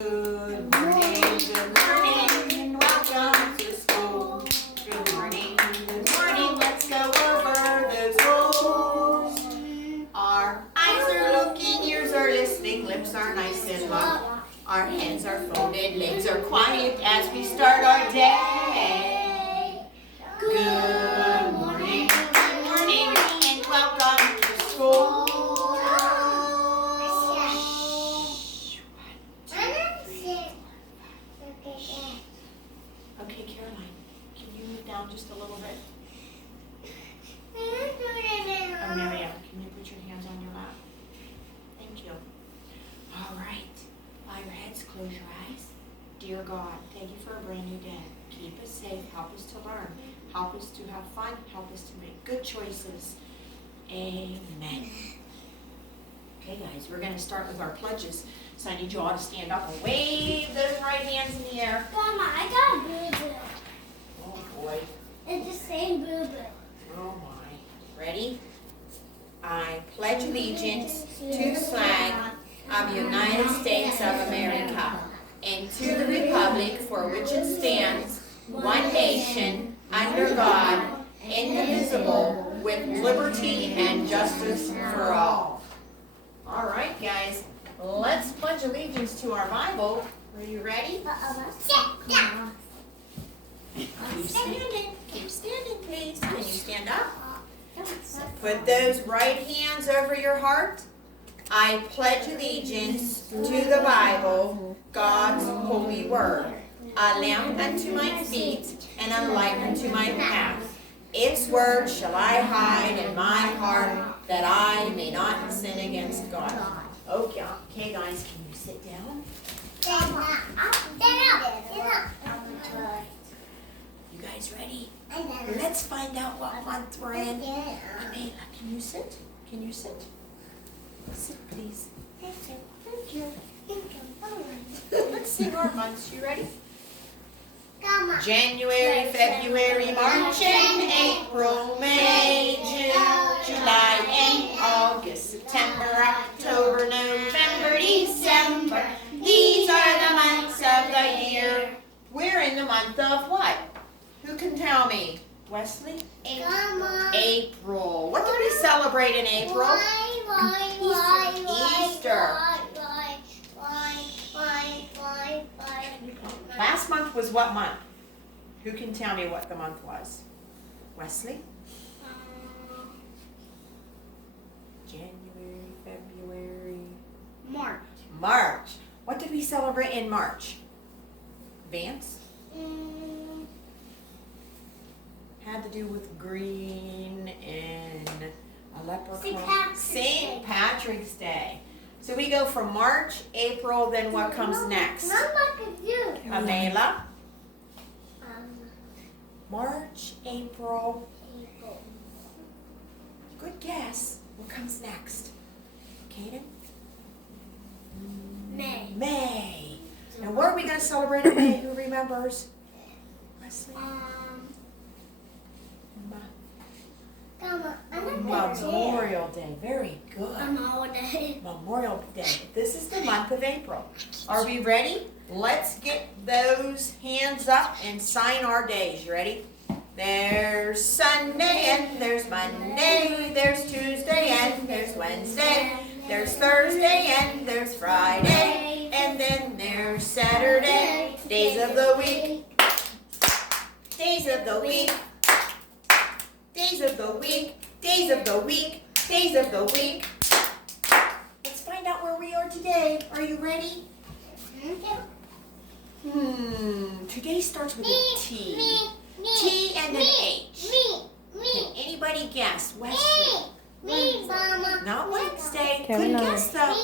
Good morning, and welcome to school. Good morning, let's go over those rules. Our eyes are looking, ears are listening, lips are nice and locked. Our hands are folded, legs are quiet as we start our day. Good morning, and welcome to school. Okay, Caroline, can you move down just a little bit? Oh, Maria, can you put your hands on your lap? Thank you. All right, bow your heads, close your eyes. Dear God, thank you for a brand new day. Keep us safe, help us to learn, help us to have fun, help us to make good choices. Amen. Okay, guys, we're going to start with our pledges. So I need you all to stand up and wave those right hands in the air. Mama, I got a boo-boo. Oh, boy. It's the same boo-boo. Oh, my. Ready? I pledge allegiance to the flag of the United States of America and to the republic for which it stands, one nation, under God, indivisible, with liberty and justice for all. All right, guys. Let's pledge allegiance to our Bible. Are you ready? Keep standing, please. Can you stand up? Put those right hands over your heart. I pledge allegiance to the Bible, God's holy word, a lamp unto my feet and a light unto my path. Its word shall I hide in my heart, that I may not sin against God. Okay, guys, can you sit down? You guys ready? Let's find out what month we're in. Amela, can you sit? Can you sit? Sit, please. Thank you. All right. Let's sing our months. You ready? January, February, March, and April, May, June, July, and August, September, October, November, December. These are the months of the year. We're in the month of what? Who can tell me? Wesley? April. What did we celebrate in April? Easter. Last month was what month? Who can tell me what the month was? Wesley? January, February. March. What did we celebrate in March? Vance? Had to do with green and a leprechaun. St. Patrick's Day. So we go from March, April, then what comes next? Amela? March, April. Good guess. What comes next? Kaden? May. Now what are we going to celebrate in May? Who remembers? Wesley? Memorial Day. Very good. Memorial Day. This is the month of April. Are we ready? Let's get those hands up and sign our days. You ready? There's Sunday and there's Monday. There's Tuesday and there's Wednesday. There's Thursday and there's Friday. And then there's Saturday. Days of the week. Days of the week. Days of the week, days of the week, days of the week. Let's find out where we are today. Are you ready? Today starts with a T. T and an H. Can anybody guess? Wesley. Not Wednesday. Good guess though.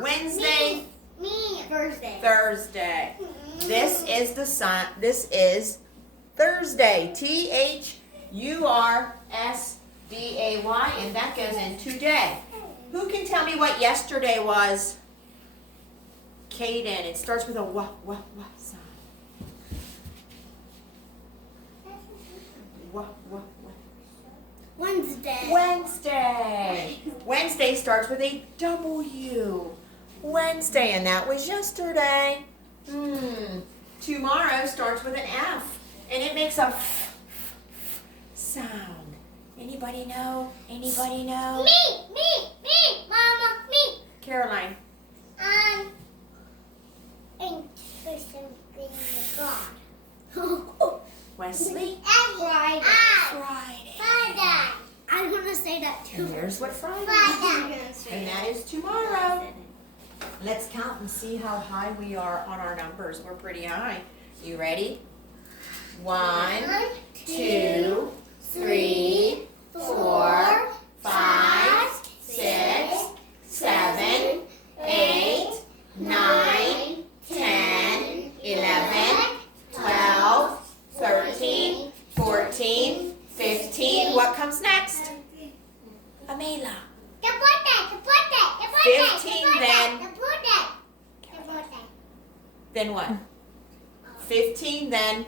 Wednesday. Thursday. This is the sun. This is Thursday. THURSDAY, and that goes in today. Who can tell me what yesterday was? Kaden. It starts with a what sign? What? Wednesday. Wednesday. Wednesday starts with a W. Wednesday, and that was yesterday. Tomorrow starts with an F, and it makes a sound. Anybody know? Anybody know? Me, Mama, me. Caroline. Interesting thing with God. Wesley. Friday. Friday. I'm gonna say that too. And here's what Friday Friday. is. And that is tomorrow. Let's count and see how high we are on our numbers. We're pretty high. You ready? 1, 2, 3, 4, 5, 6, 7, 8, 9, 10, 11, 12, 13, 14, 15. What comes next? Amela. 15 then. Then what? 15 then.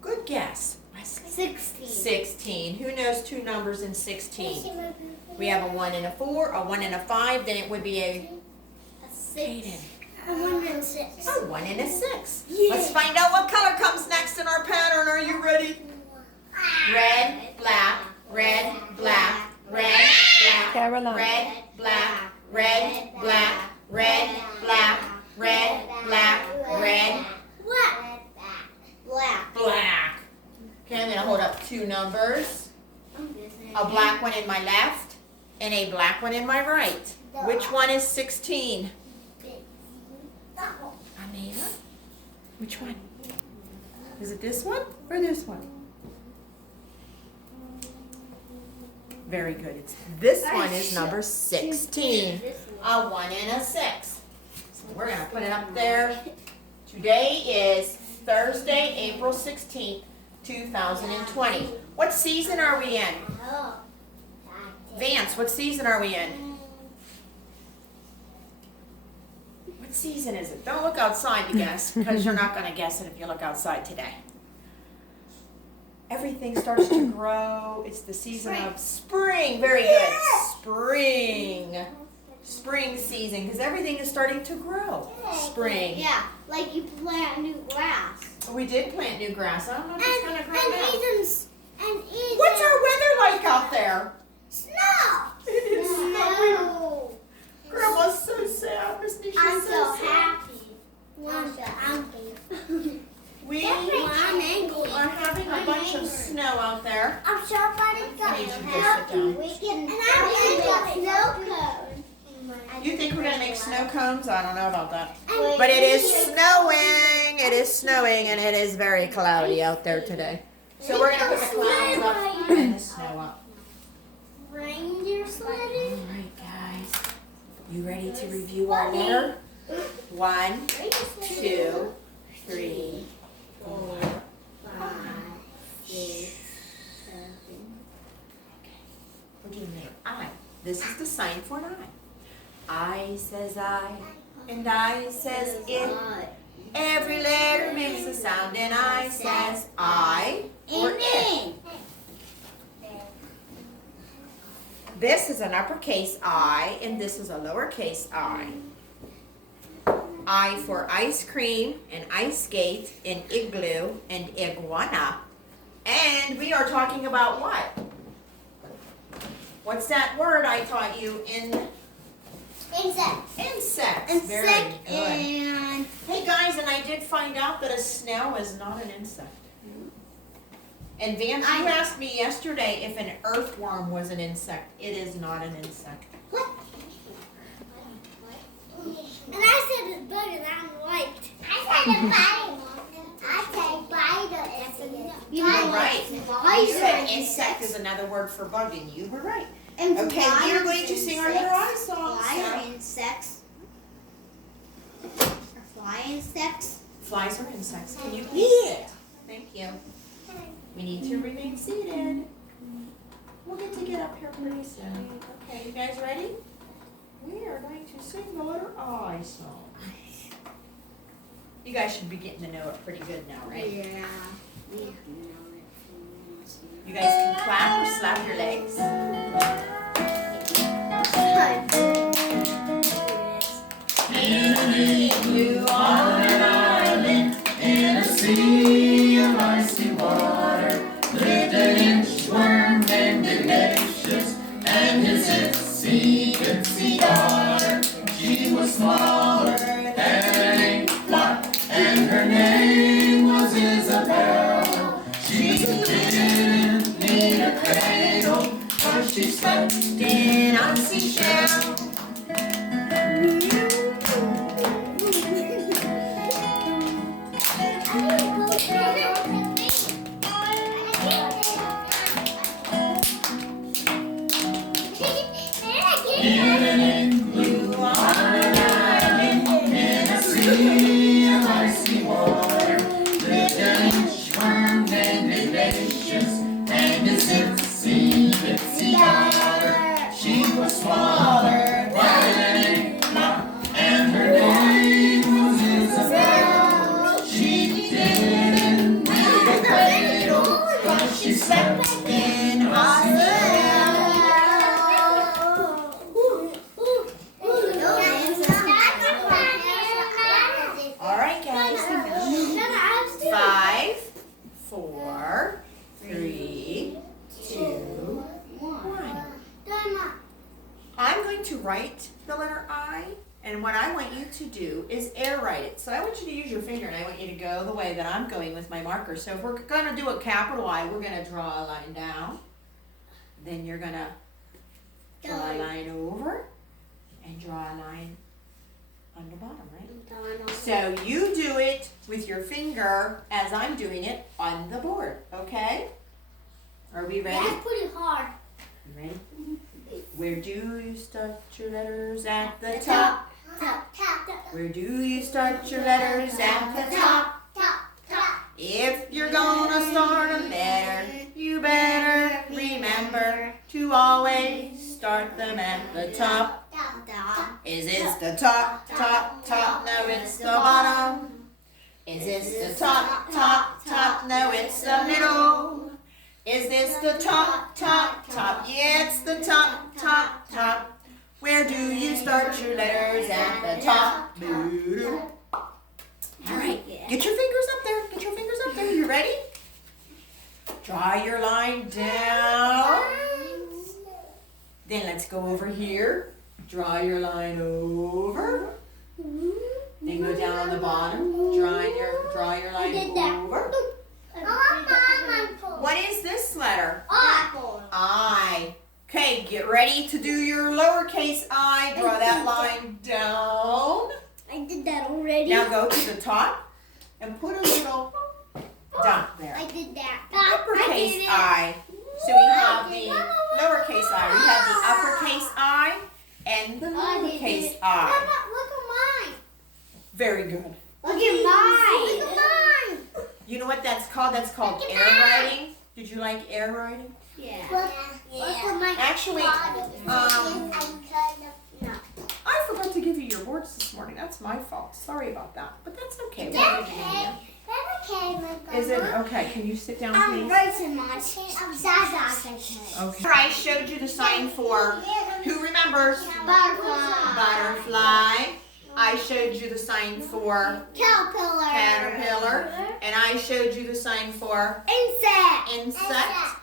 Good guess. Wesley. 16. Who knows two numbers in 16? We have a 1 and a 4, a 1 and a 5, then it would be a Aiden. A 1 and 6. A 1 and a 6. Let's find out what color comes next in our pattern. Are you ready? Red, black, red, black, red, black, Caroline. red, black, red, black, red, black, red, black, red, black. Okay, I'm going to hold up two numbers. A black one in my left and a black one in my right. Which one is 16? Amela? Which one? Is it this one or this one? Very good. It's this one is number 16. A 1 and a 6. So we're going to put it up there. Today is Thursday, April 16th, 2020. What season are we in? Vance, what season are we in? What season is it? Don't look outside to guess, because you're not going to guess it if you look outside today. Everything starts to grow. It's the season of spring. Very good. Spring. Spring season, because everything is starting to grow. Spring. Yeah, like you plant new grass. We did plant new grass. I don't know if it's going to grow now. And What's our weather like out there? snow. It is snowing. Grandma's so sad, isn't she? She's I'm so sad. happy. I'm so happy. We angry. are having a bunch of snow out there. I'm so funny. I need you to sit down. And I'm making a snow cone. You think we're going to make snow cones? I don't know about that. And But it is snowing. It is snowing, and it is very cloudy out there today. So we're going to put the clouds up and the snow up. Reindeer sledding. All right, guys. You ready to review our letter? 1, 2, 3, 4, 5, 6, 7. Okay. We're doing there. I. This is the sign for an I. I says I, and I says it. Every letter makes a sound, and I says I or it. This is an uppercase I, and this is a lowercase I. I for ice cream, and ice skate, and igloo, and iguana. And we are talking about what? What's that word I taught you in? Insect. Insects. Very Insect good. and Hey guys, and I did find out that a snail is not an insect. And Vance, you asked me yesterday if an earthworm was an insect. It is not an insect. what? And I said it's bug and I'm white. I said a bite. I said bite. You were right. You said insect is another word for bug, and you were right. Okay, we are going to sing our little I song. Fly are insects. Fly insects. Flies are insects. Can you eat it? Thank you. We need to remain seated. We'll get up here pretty soon. Okay, you guys ready? We are going to sing the letter I song. You guys should be getting to know it pretty good now, right? Yeah. You guys can clap or slap your legs. In a igloo on an island, in a sea of icy water, lived an inchworm named Ignatius and his itsy daughter. She was smaller than an ink blot, and her name was Isabel. She didn't need a cradle, for she slept in icy shell. In an igloo on an island, in a sea of icy water, lived an inchworm named Ignatius and his itsy daughter. She was smaller than an ink blot, and her name was Isabel. She didn't need a cradle, but she slept in a All right, guys. 5, 4, 3, 2, 1. I'm going to write the letter I, and what I want you to do is air write it. So I want you to use your finger, and I want you to go the way that I'm going with my marker. So if we're going to do a capital I, we're going to draw a line down. Then you're going to draw a line over and draw a line on the bottom, right? So you do it with your finger as I'm doing it on the board, okay? Are we ready? That's pretty hard. You ready? Where do you start your letters? At the top. Where do you start your letters? At the top. If you're gonna start a letter, you better remember to always start them at the top. Is this the top? No, it's the bottom. Is this the top? No, it's the middle. Is this the top? Yeah, it's the top. Where do you start your letters? At the top. All right, get your fingers up there. You ready? Draw your line down. Then let's go over here. Draw your line over. Then go down on the bottom. Draw your line over. What is this letter? I. Okay, get ready to do your lowercase I. Draw that line down. I did that already. Now go to the top and put a little dot there. I did that. Uppercase I. So we have the lowercase I. We have the uppercase I and the lowercase I. Mama, look at mine. Very good. Look at mine. Look at mine. You know what that's called? That's called air writing. Did you like air writing? Yeah. Look at my Actually, bottom. I forgot to give you your boards this morning. That's my fault. Sorry about that. But that's okay. We're That's giving okay. you. That's okay, my Is it okay? Can you sit down, I'm please? writing mine. That's okay. Okay. I showed you the sign for who remembers? Butterfly. Butterfly. I showed you the sign for caterpillar. And I showed you the sign for insect.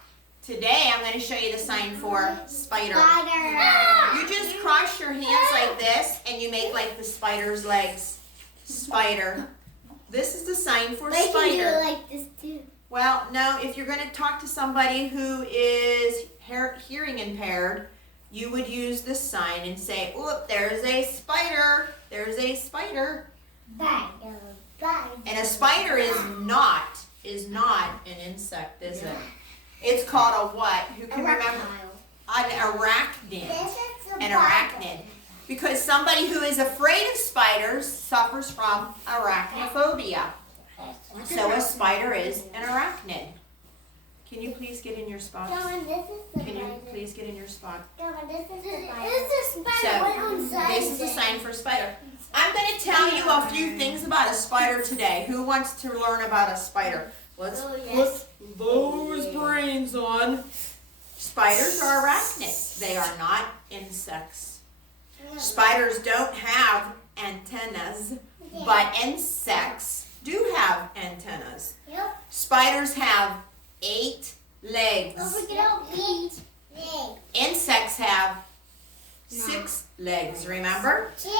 Today I'm going to show you the sign for spider. You just cross your hands like this and you make like the spider's legs. Spider. This is the sign for They can do spider. it like this too. Well, no, if you're going to talk to somebody who is hearing impaired, you would use this sign and say, "Oh, there's a spider. There's a spider." And a spider is not an insect, is it? It's called a what? Who can remember? An arachnid. An arachnid. Because somebody who is afraid of spiders suffers from arachnophobia. So a spider is an arachnid. Can you please get in your spot? Can you please get in your spot? So, this is the sign for spider. I'm going to tell you a few things about a spider today. Who wants to learn about a spider? Let's put those brains on. Spiders are arachnids. They are not insects. Spiders don't have antennas, but insects do have antennas. Yep. Spiders have 8 legs. Don't forget 8 legs. Insects have 6 legs, remember? 6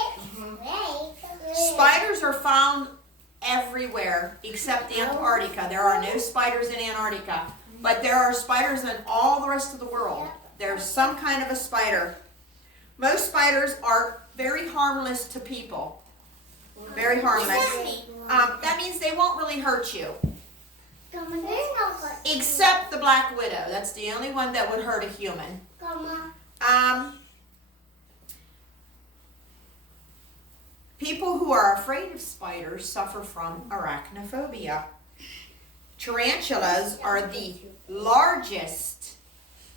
legs. Spiders are found everywhere except Antarctica. There are no spiders in Antarctica, but there are spiders in all the rest of the world. There's some kind of a spider. Most spiders are very harmless to people. Very harmless. That means they won't really hurt you. Except the black widow. That's the only one that would hurt a human. People who are afraid of spiders suffer from arachnophobia. Tarantulas are the largest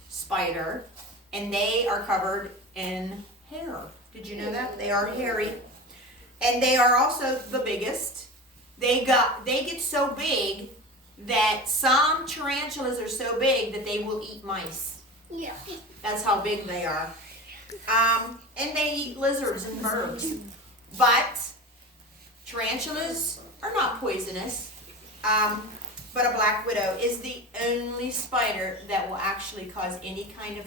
spider, and they are covered in hair. Did you know that? They are hairy. And they are also the biggest. They get so big that some tarantulas are so big that they will eat mice. Yeah. That's how big they are. And they eat lizards and birds. But tarantulas are not poisonous. But a black widow is the only spider that will actually cause any kind of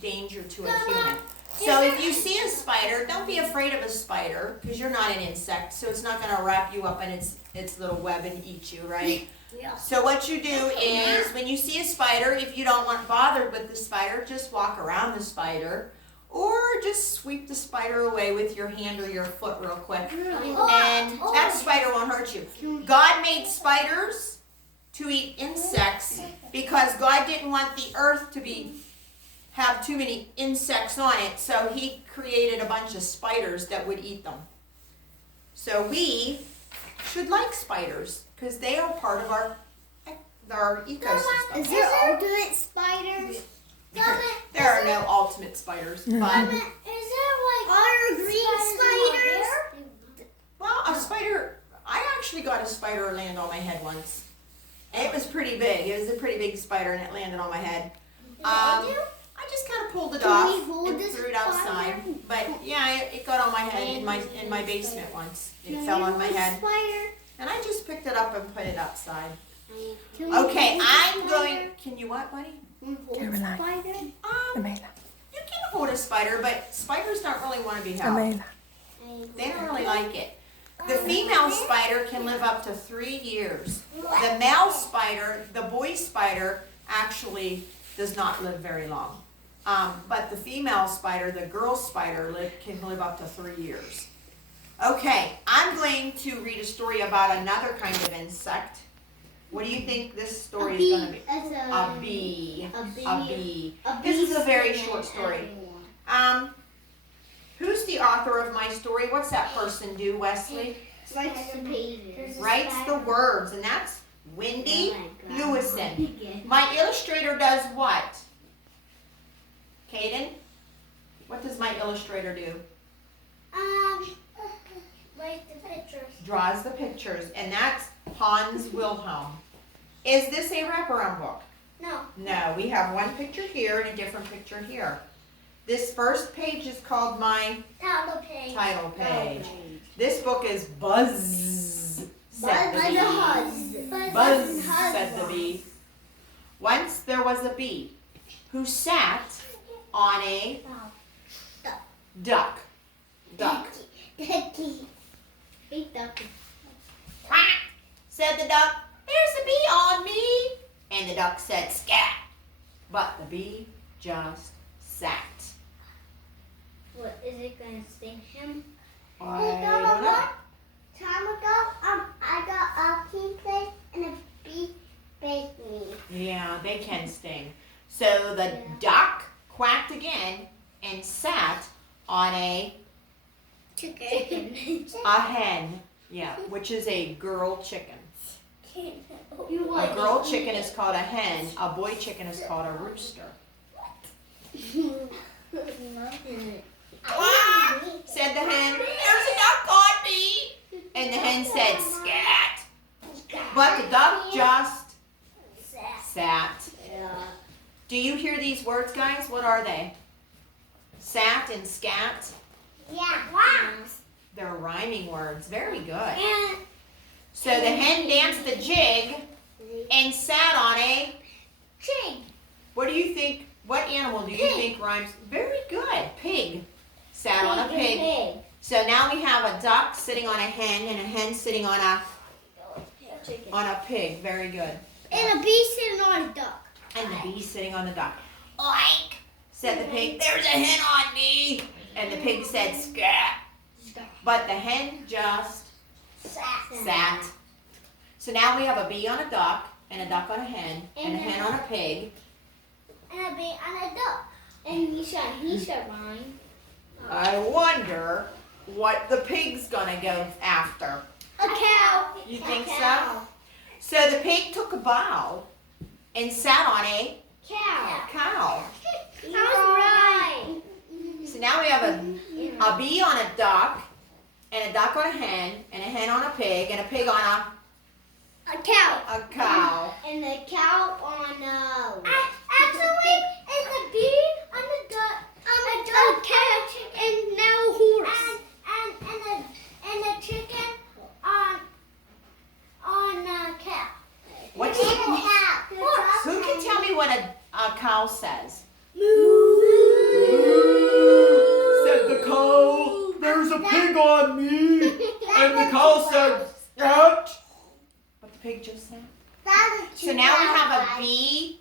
danger to a human. So if you see a spider, don't be afraid of a spider, because you're not an insect, so it's not going to wrap you up in its little web and eat you, right? Yeah. So what you do is, when you see a spider, if you don't want bothered with the spider, just walk around the spider, or just sweep the spider away with your hand or your foot real quick, and that spider won't hurt you. God made spiders to eat insects because God didn't want the earth to have too many insects on it, so he created a bunch of spiders that would eat them. So we should like spiders because they are part of our ecosystem. Is there ultimate spiders? There are no ultimate spiders, but Is there like green spiders? well, a spider. I actually got a spider land on my head once. And it was pretty big. It was a pretty big spider, and it landed on my head. I just kind of pulled it off and threw it outside. But yeah, it got on my head in my basement once. It fell on my head, and I just picked it up and put it outside. Okay, I'm going. Can you what, buddy? Caroline. Amela. You can hold a spider, but spiders don't really want to be held. Amela. They don't really like it. The female spider can live up to 3 years. The male spider, the boy spider, actually does not live very long. But the female spider, the girl spider, can live up to 3 years. Okay, I'm going to read a story about another kind of insect. What do you think this story is going to be? A bee. A bee. This is a very short story. Who's the author of my story? What's that person do, Wesley? Writes the pages. Writes the words, and that's Wendy Lewison. My illustrator does what? Caden? What does my illustrator do? Write the pictures. Draws the pictures, and that's Hans Wilhelm. Is this a wraparound book? No. No, we have one picture here and a different picture here. This first page is called my title page. This book is Buzz, said the bee. Buzz, said the bee. Once there was a bee who sat on a duck. Duck. Quack, said the duck. There's a bee on me. And the duck said, scat. But the bee just sat. What, is it going to sting him? I don't know. Time ago, I got a pea plate and a bee bit me. Yeah, they can sting. So the duck quacked again and sat on a Chicken. a hen. Yeah, which is a girl chicken. A girl chicken is called a hen. A boy chicken is called a rooster. Quack, said the hen. There's a duck on me. And the hen said, scat. But the duck just sat. Do you hear these words, guys? What are they? Sat and scat. Yeah. Wow. They're rhyming words. Very good. And So the hen danced a jig and sat on a, pig. what do you think, what animal do you Pig. think rhymes? Very good. Pig. Sat on a pig. Pig. So now we have a duck sitting on a hen and a hen sitting on a pig. Very good. And a bee sitting on a duck. And the bee sitting on the duck. Oink, said the pig. There's a hen on me. And the pig said scat. But the hen just sat. So now we have a bee on a duck and a duck on a hen and a hen on a pig. And a bee on a duck. And he should rhyme. I wonder what the pig's gonna go after. A cow. You think so? So the pig took a bow and sat on a Cow. cow. That was right. So now we have a bee on a duck and a duck on a hen and a hen on a pig and a pig on A cow. a cow. And the cow on a. Actually, it's a bee on a duck. A cow and now a horse. And a chicken on a cow. What's And a cow. Who can tell me what a cow says? Said the cow, there's a pig on me. And the cow said, scat. What the pig just said? So now we have a bee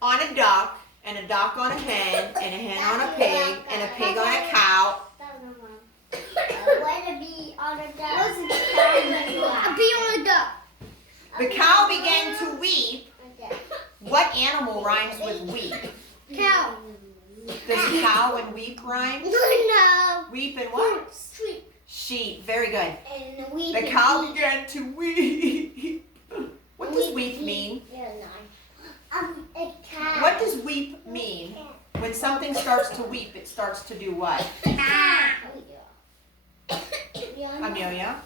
on a duck and a duck on a hen and a hen on a pig and a pig on a cow. What a bee on a duck? A bee on a duck. The cow began to weep. What animal rhymes with weep? Cow. Does cow and weep rhyme? No. Weep and what? Sweet. Sheep. Very good. And we. The cow began to weep. What does weep mean? A cow. What does weep mean? When something starts to weep, it starts to do what? Amelia?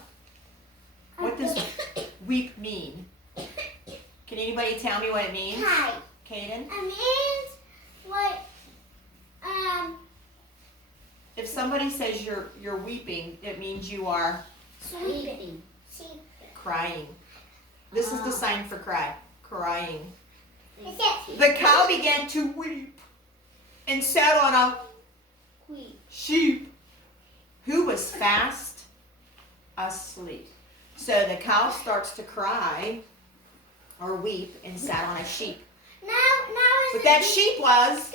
What does weep mean? Can anybody tell me what it means? Hi. Caden? It means like If somebody says you're weeping, it means you are sleeping. crying. This is the sign for cry. Crying. It's it. The cow began to weep and sat on a sheep who was fast asleep. So the cow starts to cry or weep and sat on a sheep. Now But that sheep was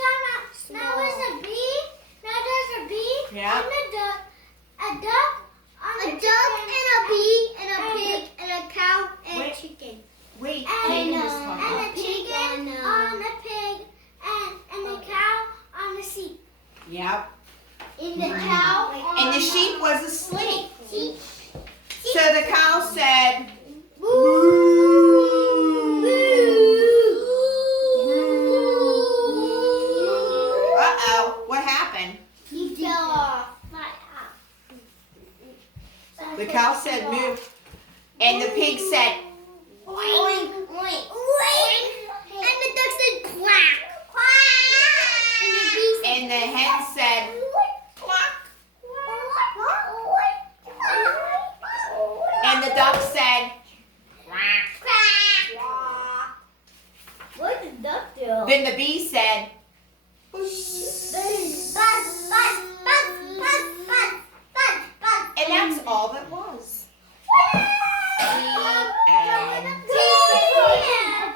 Now there's a bee. Now there's a bee. Yeah. And a duck. A duck. A duck and a bee and a pig and a cow and Wait. a chicken. wait, And, Caden was talking. and a chicken on a pig and a cow on a sheep. Yep. And the cow on And the sheep was asleep. sheep. So the cow said, uh-oh, what happened? He fell off. The cow said moo. And the pig said, Oink, oink, oink. And the duck said quack, quack. And the bee said and the hen said, cluck. And the duck said, quack. quack. What did the duck do? Then the bee said, Buzz, buzz, buzz, buzz, buzz, buzz, buzz. and that's all that was.